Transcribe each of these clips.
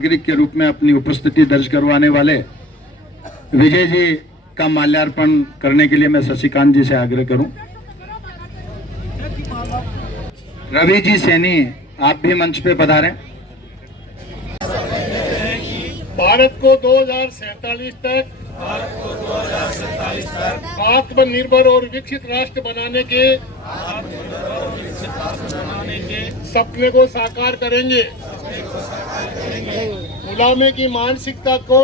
नागरिक के रूप में अपनी उपस्थिति दर्ज करवाने वाले विजय जी का माल्यार्पण करने के लिए मैं शशिकांत जी से आग्रह करूं। रवि जी सैनी, आप भी मंच पे पधारें। भारत को 2047 तक आत्मनिर्भर और विकसित राष्ट्र बनाने के सपने को साकार करेंगे। गुलामी की मानसिकता को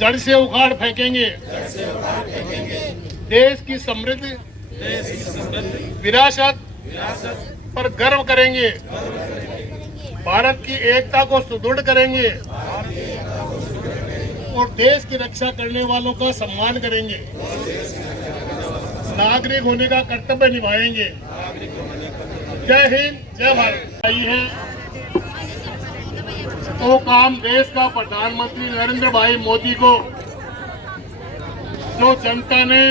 जड़ से उखाड़ फेंकेंगे। देश की समृद्ध विरासत पर गर्व करेंगे। भारत की एकता को सुदृढ़ करेंगे और देश की रक्षा करने वालों का सम्मान करेंगे। नागरिक होने का कर्तव्य निभाएंगे। जय हिंद, जय भारत। आई है तो काम देश का प्रधानमंत्री नरेंद्र भाई मोदी को, जो जनता ने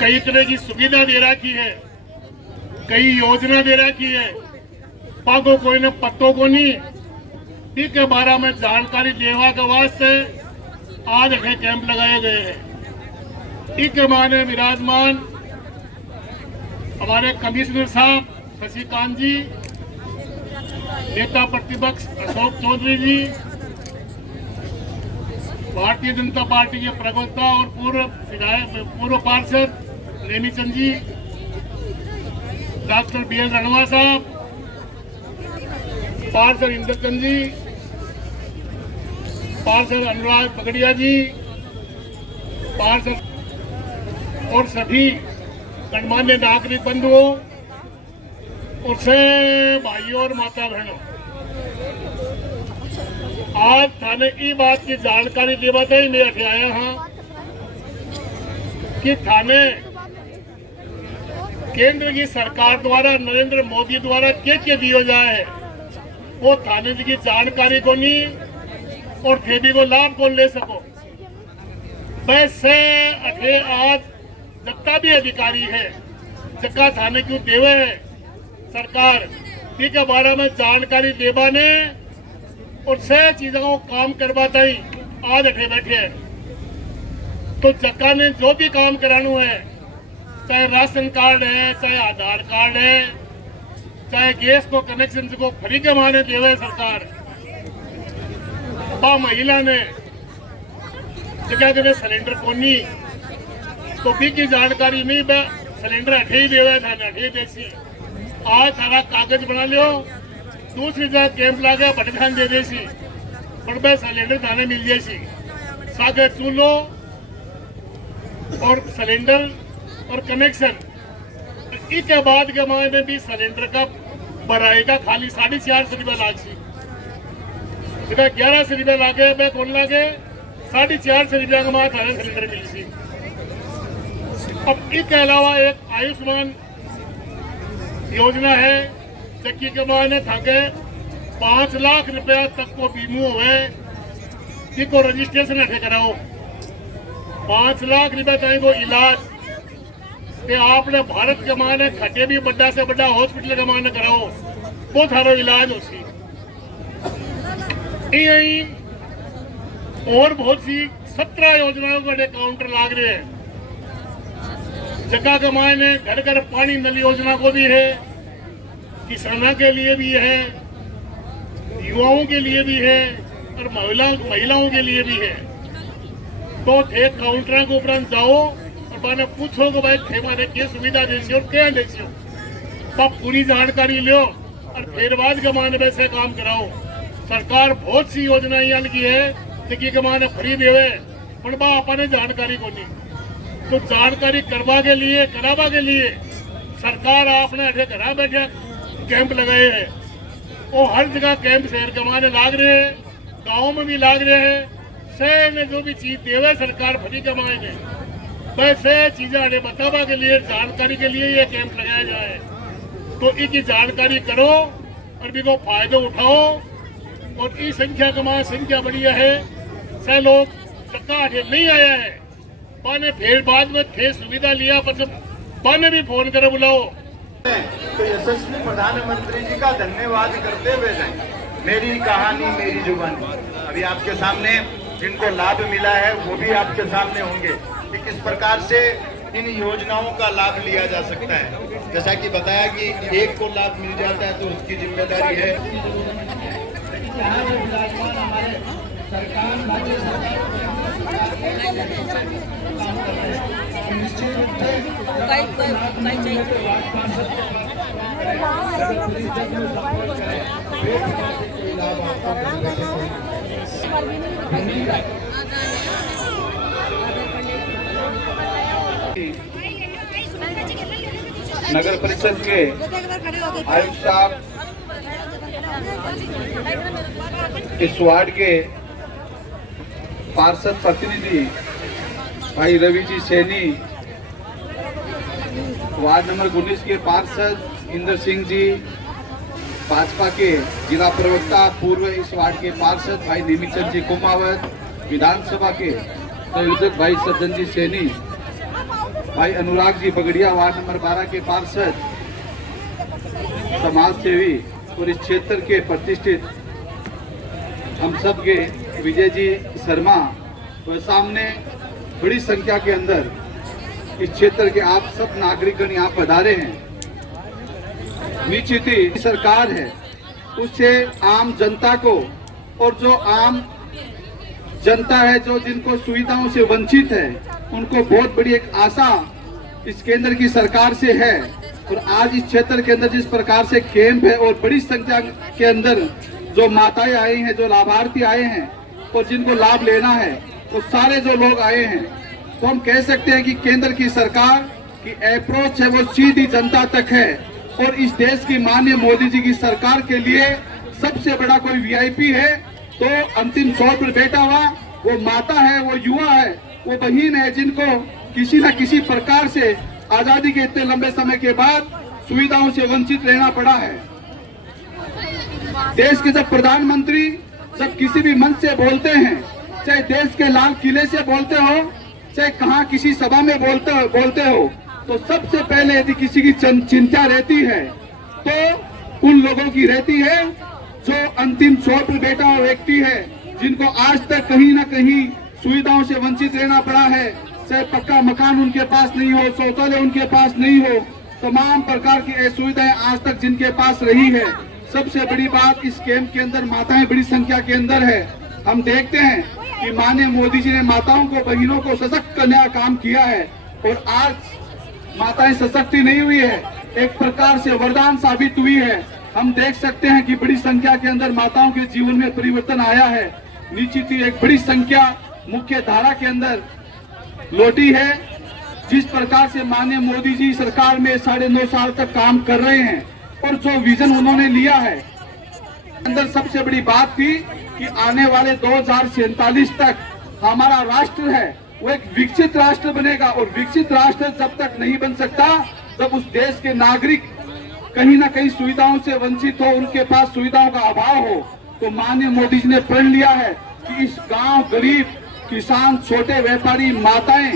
कई तरह की सुविधा दे रखी है, कई योजना दे रखी है, पागो कोई ने पत्तों को नहीं, के बारे में जानकारी देवा के वास्ते आज अठे कैंप लगाए गए हैं। इसके माने विराजमान हमारे कमिश्नर साहब शशिकांत जी, नेता प्रतिपक्ष अशोक चौधरी जी, भारतीय जनता पार्टी के प्रवक्ता और पूर्व पार्षद नेमीचंद जी, डॉक्टर बी एल रणवा साहब, पार्षद इंद्रचंद जी, पार्षद अनुराग पगड़िया जी, पार्षद और सभी गणमान्य नागरिक बंधुओं और से भाइयों और माता बहनों, आज थाने की बात की जानकारी देवाते ही मैं अठे आया हाँ कि थाने केंद्र की सरकार द्वारा नरेंद्र मोदी द्वारा क्या दिया जाए वो थाने की जानकारी को नहीं और थे को लाभ को ले सको। वैसे अठे आज जितना भी अधिकारी है जगह थाने क्यों देवे है सरकार के बारे में जानकारी देवा ने और से चीजों को काम करवाता ही आज अठे बैठे हैं। तो जगह ने जो भी काम कराना है, चाहे राशन कार्ड है, चाहे आधार कार्ड है, चाहे गैस को कनेक्शन को फ्री के माने देवे सरकार, बा महिला ने जगह जगह सिलेंडर को नहीं तो भी की जानकारी नहीं, सिलेंडर अठे ही देवे था, अठे देसी आज सारा कागज बना लियो, दूसरी जगह कैंप लागे भटकान दे देसी, पर सिलेंडर थाने मिल जाएगी। सागे चूल्हो और सिलेंडर और कनेक्शन, इसके बाद के मायने भी सिलेंडर का बढ़ाएगा खाली 450 रुपया लागसी। 1100 रुपया लागे मैं कौन लागे 450 रुपया का माँ थाने सिलेंडर मिलसी। अब इसके अलावा एक आयुष्मान योजना है जबकि के माने थाके 5 लाख रुपया तक को बीमो हुए जिसको रजिस्ट्रेशन अठे कराओ। 5 लाख रुपया चाहे को इलाज के आपने भारत के माने खटे भी बड़ा से बड़ा हॉस्पिटल के माने कराओ, वो थारो इलाज होसी। यही और बहुत सी 17 योजनाओं का काउंटर लाग रहे हैं। जगह के मायने घर घर पानी नल योजना को भी है, किसानों के लिए भी है, युवाओं के लिए भी है और महिलाओं के लिए भी है। तो थे काउंटर के उपरांत जाओ और मैंने पूछो कि भाई थे माने क्या सुविधा देसी और क्या देसी, तब पूरी जानकारी लो और फिर बाद के माने वैसे काम कराओ। सरकार बहुत सी योजनाएं यहाँ की है जिसकी के माने फ्री देवे, पर बा अपने जानकारी को नहीं। तो जानकारी करवा के लिए करावा के लिए सरकार आपने अठे घर बैठे कैंप लगाए हैं। वो हर जगह कैंप शहर के माने लाग रहे हैं, गाँव में भी लाग रहे हैं। शहर में जो भी चीज देवे सरकार फ्री के मायने वैसे चीजें अरे बतावा के लिए जानकारी के लिए ये कैंप लगाया जाए। तो इसकी जानकारी करो और भी को फायदा उठाओ। और इस संख्या का संख्या बढ़िया है, से लोग टक्का नहीं आया है, पाने फिर बाद में थे सुविधा लिया पर जब पाने भी फोन करे बुलाओ तो यशस्वी प्रधानमंत्री जी का धन्यवाद करते हुए जाएं। मेरी कहानी मेरी जुबानी। अभी आपके सामने जिनको लाभ मिला है वो भी आपके सामने होंगे कि किस प्रकार से इन योजनाओं का लाभ लिया जा सकता है। जैसा कि बताया कि एक को लाभ मिल जाता है तो उसकी जिम्मेदारी है। यहाँ पे विराजमान हमारे सरकार राज्य सरकार काम कर रहे हैं। तो निश्चित रूप से नगर परिषद के आयुक्त साहब, इस वार्ड के पार्षद प्रतिनिधि भाई रवि जी सैनी, वार्ड नंबर 19 के पार्षद इंदर सिंह जी, भाजपा के जिला प्रवक्ता पूर्व इस वार्ड के पार्षद भाई निमिचंद जी कुमावत, विधानसभा के संयोजक भाई सज्जन जी सैनी, भाई अनुराग जी बगड़िया वार्ड नंबर 12 के पार्षद, समाज सेवी और इस क्षेत्र के प्रतिष्ठित हम सब के विजय जी शर्मा व सामने बड़ी संख्या के अंदर इस क्षेत्र के आप सब नागरिकगण यहाँ पधारे हैं। निश्चित ही सरकार है उससे आम जनता को और जो आम जनता है जो जिनको सुविधाओं से वंचित है उनको बहुत बड़ी एक आशा इस केंद्र की सरकार से है। और आज इस क्षेत्र के अंदर जिस प्रकार से कैंप है और बड़ी संख्या के अंदर जो माताएं आई हैं, जो लाभार्थी आए हैं और जिनको लाभ लेना है वो सारे जो लोग आए हैं, तो हम कह सकते हैं कि केंद्र की सरकार की अप्रोच है वो सीधी जनता तक है। और इस देश की माननीय मोदी जी की सरकार के लिए सबसे बड़ा कोई वीआईपी है तो अंतिम छोर पर बैठा हुआ वो माता है, वो युवा है, वो बहन है जिनको किसी न किसी प्रकार से आजादी के इतने लंबे समय के बाद सुविधाओं से वंचित रहना पड़ा है। देश के जब प्रधानमंत्री जब किसी भी मंच से बोलते हैं, चाहे देश के लाल किले से बोलते हो, चाहे कहाँ किसी सभा में बोलते हो, तो सबसे पहले यदि किसी की चिंता रहती है तो उन लोगों की रहती है जो अंतिम छोर पर बैठा हुआ व्यक्ति है, जिनको आज तक कहीं ना कहीं सुविधाओं से वंचित रहना पड़ा है। चाहे पक्का मकान उनके पास नहीं हो, शौचालय उनके पास नहीं हो, तमाम प्रकार की सुविधाएं आज तक जिनके पास रही है। सबसे बड़ी बात इस कैंप के अंदर माताएं बड़ी संख्या के अंदर है। हम देखते हैं कि माननीय मोदी जी ने माताओं को, बहनों को सशक्त करने का काम किया है और आज माताएं सशक्त नहीं हुई है, एक प्रकार से वरदान साबित हुई है। हम देख सकते हैं कि बड़ी संख्या के अंदर माताओं के जीवन में परिवर्तन आया है। निश्चित ही एक बड़ी संख्या मुख्य धारा के अंदर लौटी है। जिस प्रकार से माननीय मोदी जी सरकार में 9.5 साल तक काम कर रहे हैं और जो विजन उन्होंने लिया है, अंदर सबसे बड़ी बात थी कि आने वाले 2047 तक हमारा राष्ट्र है वो एक विकसित राष्ट्र बनेगा। और विकसित राष्ट्र जब तक नहीं बन सकता जब उस देश के नागरिक कहीं ना कहीं सुविधाओं से वंचित हो, उनके पास सुविधाओं का अभाव हो। तो माननीय मोदी जी ने प्रण लिया है कि इस गांव, गरीब, किसान, छोटे व्यापारी, माताएं,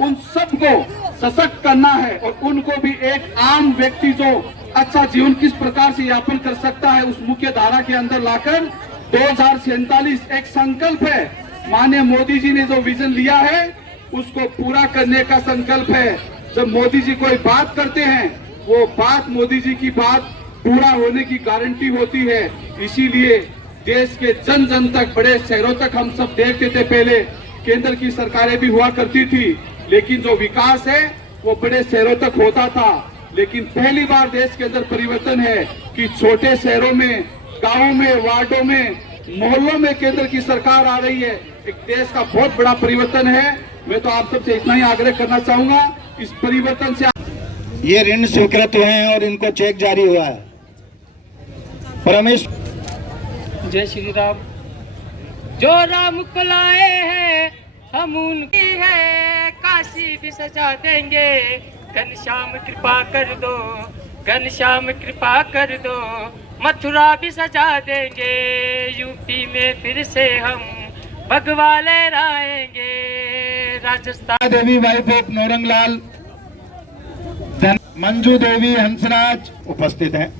उन सबको सशक्त करना है और उनको भी एक आम व्यक्ति जो अच्छा जीवन किस प्रकार से यापन कर सकता है उस मुख्य धारा के अंदर लाकर 2047 एक संकल्प है। माननीय मोदी जी ने जो विजन लिया है उसको पूरा करने का संकल्प है। जब मोदी जी कोई बात करते हैं वो बात मोदी जी की बात पूरा होने की गारंटी होती है। इसीलिए देश के जन जन तक, बड़े शहरों तक हम सब देखते थे, पहले केंद्र की सरकारें भी हुआ करती थी लेकिन जो विकास है वो बड़े शहरों तक होता था। लेकिन पहली बार देश के अंदर परिवर्तन है कि छोटे शहरों में, गांवों में, वार्डों में, मोहल्लों में केंद्र की सरकार आ रही है। एक देश का बहुत बड़ा परिवर्तन है। मैं तो आप सबसे इतना ही आग्रह करना चाहूंगा, इस परिवर्तन से ये ऋण स्वीकृत हुए हैं और इनको चेक जारी हुआ है। परमेश जय श्री राम। जो राम को लाए हैं हम उनकी है, काशी भी सजा देंगे। घनश्याम कृपा कर दो, घनश्याम कृपा कर दो, मथुरा भी सजा देंगे। यूपी में फिर से हम भगवा लहराएंगे। राजस्थान देवी वाइफ ऑफ नौरंगलाल मंजू देवी हंसराज उपस्थित हैं।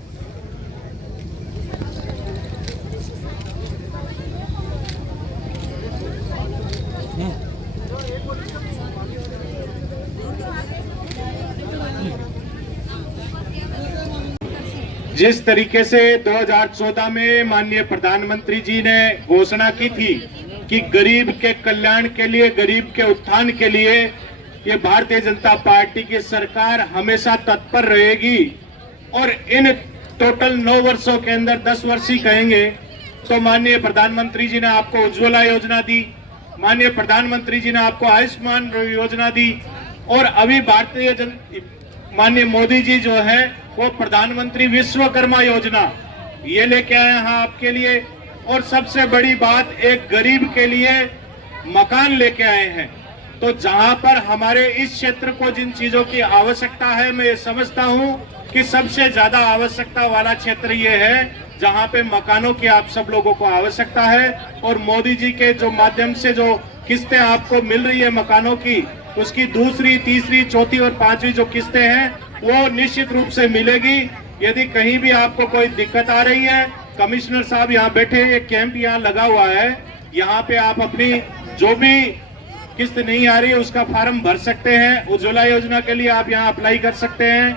जिस तरीके से 2014 में माननीय प्रधानमंत्री जी ने घोषणा की थी कि गरीब के कल्याण के लिए, गरीब के उत्थान के लिए ये भारतीय जनता पार्टी की सरकार हमेशा तत्पर रहेगी और इन टोटल 9 वर्षों के अंदर 10 वर्ष ही कहेंगे तो माननीय प्रधानमंत्री जी ने आपको उज्ज्वला योजना दी, माननीय प्रधानमंत्री जी ने आपको आयुष्मान योजना दी और अभी माननीय मोदी जी जो है वो प्रधानमंत्री विश्वकर्मा योजना ये लेके आए हैं आपके लिए। और सबसे बड़ी बात, एक गरीब के लिए मकान लेके आए हैं। तो जहां पर हमारे इस क्षेत्र को जिन चीजों की आवश्यकता है, मैं ये समझता हूं कि सबसे ज्यादा आवश्यकता वाला क्षेत्र ये है जहां पे मकानों की आप सब लोगों को आवश्यकता है। और मोदी जी के जो माध्यम से जो किस्तें आपको मिल रही है मकानों की, उसकी दूसरी, तीसरी, चौथी और पांचवी जो किस्तें हैं वो निश्चित रूप से मिलेगी। यदि कहीं भी आपको कोई दिक्कत आ रही है, कमिश्नर साहब यहाँ बैठे, एक कैंप यहाँ लगा हुआ है, यहाँ पे आप अपनी जो भी किस्त नहीं आ रही है उसका फॉर्म भर सकते हैं। उज्ज्वला योजना के लिए आप यहाँ अप्लाई कर सकते हैं,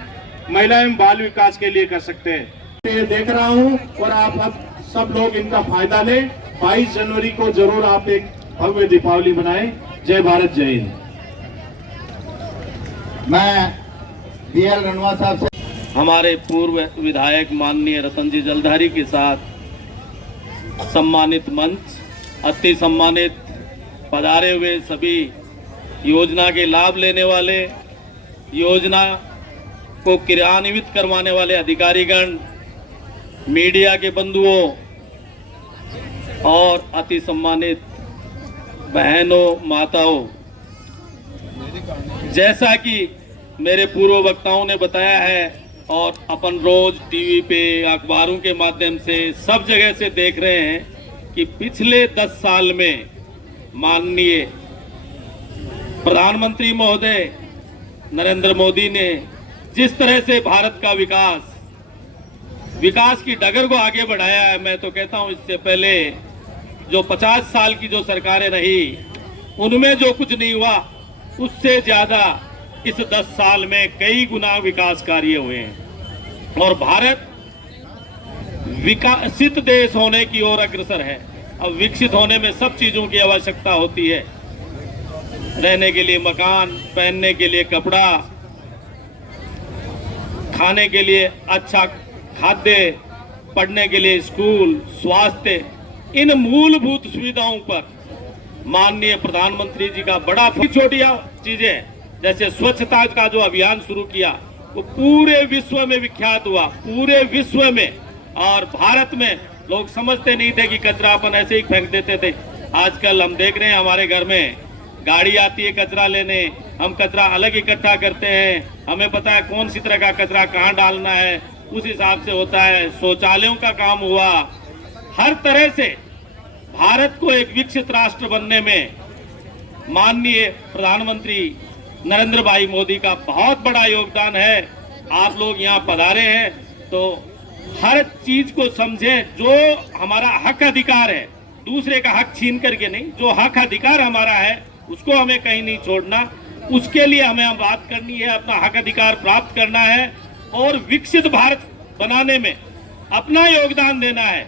महिला एवं बाल विकास के लिए कर सकते हैं। ये देख रहा हूँ और आप अब सब लोग इनका फायदा लें। 22 जनवरी को जरूर आप एक भव्य दीपावली मनाएं। जय भारत, जय हिंद। मैं बीएल रनवा साहब से हमारे पूर्व विधायक माननीय रतन जी जलधारी के साथ सम्मानित मंच, अति सम्मानित पधारे हुए सभी योजना के लाभ लेने वाले, योजना को क्रियान्वित करवाने वाले अधिकारीगण, मीडिया के बंधुओं और अति सम्मानित बहनों, माताओं, जैसा कि मेरे पूर्व वक्ताओं ने बताया है और अपन रोज टीवी पे, अखबारों के माध्यम से सब जगह से देख रहे हैं कि पिछले 10 साल में माननीय प्रधानमंत्री महोदय नरेंद्र मोदी ने जिस तरह से भारत का विकास की डगर को आगे बढ़ाया है, मैं तो कहता हूं इससे पहले जो 50 साल की जो सरकारें रही उनमें जो कुछ नहीं हुआ उससे ज्यादा इस 10 साल में कई गुना विकास कार्य हुए हैं और भारत विकसित देश होने की ओर अग्रसर है। अब विकसित होने में सब चीजों की आवश्यकता होती है, रहने के लिए मकान, पहनने के लिए कपड़ा, खाने के लिए अच्छा खाद्य, पढ़ने के लिए स्कूल, स्वास्थ्य, इन मूलभूत सुविधाओं पर माननीय प्रधानमंत्री जी का बड़ा छोटी चीजें जैसे स्वच्छता का जो अभियान शुरू किया वो पूरे विश्व में विख्यात हुआ, पूरे विश्व में। और भारत में लोग समझते नहीं थे कि कचरा अपन ऐसे ही फेंक देते थे। आजकल हम देख रहे हैं हमारे घर में गाड़ी आती है कचरा लेने, हम कचरा अलग इकट्ठा करते हैं, हमें पता है कौन सी तरह का कचरा कहाँ डालना है, उस हिसाब से होता है। शौचालयों का काम हुआ। हर तरह से भारत को एक विकसित राष्ट्र बनने में माननीय प्रधानमंत्री नरेंद्र भाई मोदी का बहुत बड़ा योगदान है। आप लोग यहाँ पधारे हैं तो हर चीज को समझें, जो हमारा हक अधिकार है, दूसरे का हक छीन करके नहीं, जो हक अधिकार हमारा है उसको हमें कहीं नहीं छोड़ना, उसके लिए हमें बात करनी है, अपना हक अधिकार प्राप्त करना है और विकसित भारत बनाने में अपना योगदान देना है।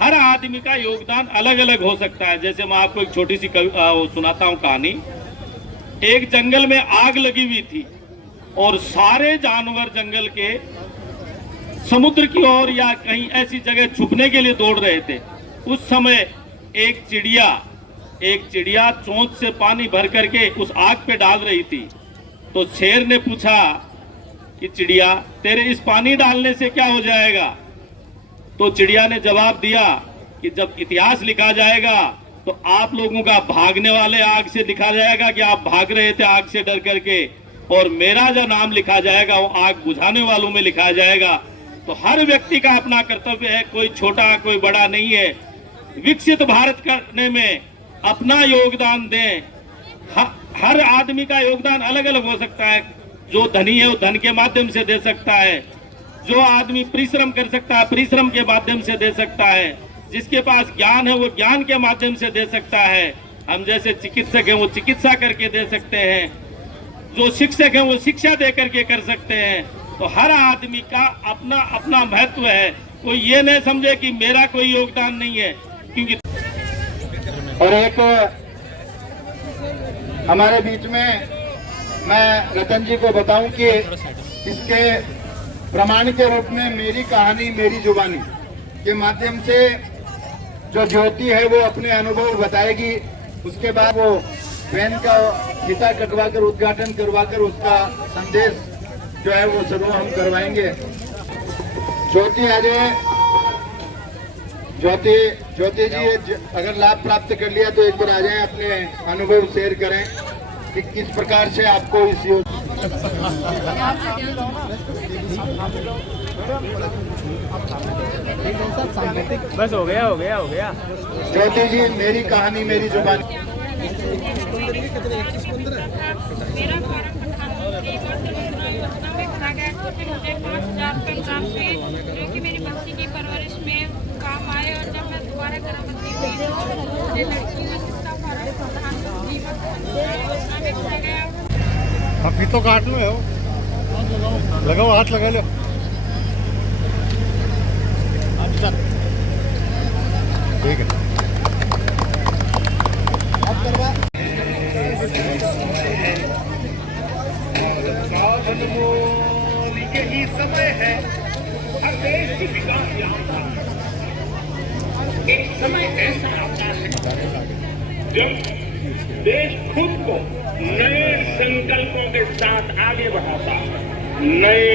हर आदमी का योगदान अलग अलग हो सकता है। जैसे मैं आपको एक छोटी सी सुनाता हूँ कहानी। एक जंगल में आग लगी हुई थी और सारे जानवर जंगल के समुद्र की ओर या कहीं ऐसी जगह छुपने के लिए दौड़ रहे थे। उस समय एक चिड़िया चोंच से पानी भर करके उस आग पे डाल रही थी। तो शेर ने पूछा कि चिड़िया, तेरे इस पानी डालने से क्या हो जाएगा? तो चिड़िया ने जवाब दिया कि जब इतिहास लिखा जाएगा तो आप लोगों का भागने वाले आग से लिखा जाएगा कि आप भाग रहे थे आग से डर करके, और मेरा जो नाम लिखा जाएगा वो आग बुझाने वालों में लिखा जाएगा। तो हर व्यक्ति का अपना कर्तव्य है, कोई छोटा कोई बड़ा नहीं है। विकसित भारत करने में अपना योगदान दें। हर आदमी का योगदान अलग अलग हो सकता है। जो धनी है वो धन के माध्यम से दे सकता है, जो आदमी परिश्रम कर सकता है परिश्रम के माध्यम से दे सकता है, जिसके पास ज्ञान है वो ज्ञान के माध्यम से दे सकता है। हम जैसे चिकित्सक हैं वो चिकित्सा करके दे सकते हैं, जो शिक्षक हैं वो शिक्षा दे करके कर सकते हैं। तो हर आदमी का अपना अपना महत्व है, कोई ये नहीं समझे कि मेरा कोई योगदान नहीं है, क्योंकि और एक हमारे बीच में मैं रतन जी को बताऊं कि इसके प्रमाण के रूप में मेरी कहानी मेरी जुबानी के माध्यम से जो ज्योति है वो अपने अनुभव बताएगी। उसके बाद वो वैन का फीता कटवाकर उद्घाटन करवाकर उसका संदेश जो है वो शुरू हम करवाएंगे। ज्योति आ जाए। ज्योति जी अगर लाभ प्राप्त कर लिया तो एक बार आ जाएं, अपने अनुभव शेयर करें कि किस प्रकार से आपको इस बस हो गया। ज्योति जी मेरी कहानी मेरी जुबान। मेरा फॉर्म प्रधानमंत्री योजना में भरा गया था कि मुझे 5,000 रुपये राशि जो कि मेरी बच्ची की परवरिश में काम आए। और जब मैं दोबारा गर्भवती हुई तो मुझे लड़की में जिसका फॉर्म प्रधानमंत्री योजना में भरा गया। अभी तो काट लो, लगाओ हाथ लगा लो। ठीक है। यही समय है हर देश की विकास यात्रा। एक समय ऐसा आता है जब देश खुद को नए संकल्पों के साथ आगे बढ़ाता है, नए